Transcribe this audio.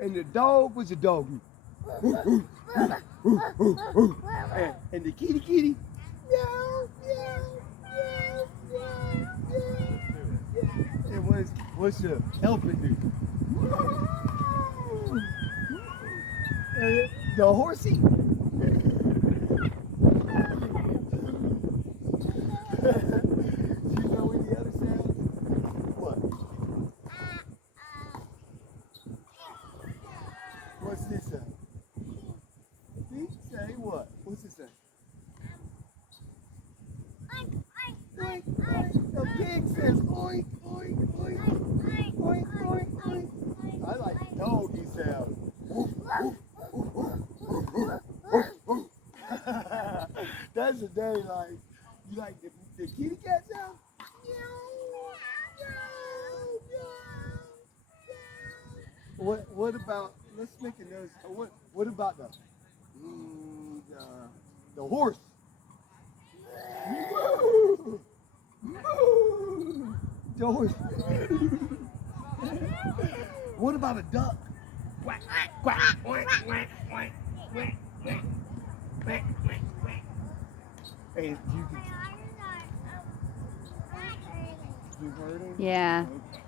And the dog was a doggy. And the kitty kitty. Meow, meow, meow, meow, meow. And what's the elephant do? And the horsey. You know any other sounds? What? What's this sound? See? Say what? What's this sound? Oink, oink. The pig says oink, oink, oink, oink, oink, oink. I like doggy sounds. That's a day like, you like the kitty cat sound? What about, let's make a noise. What about the horse? The horse. What about a duck? Quack, quack, quack, quack, quack, quack, quack, quack, quack, quack. Hey, you heard him? Yeah. Okay.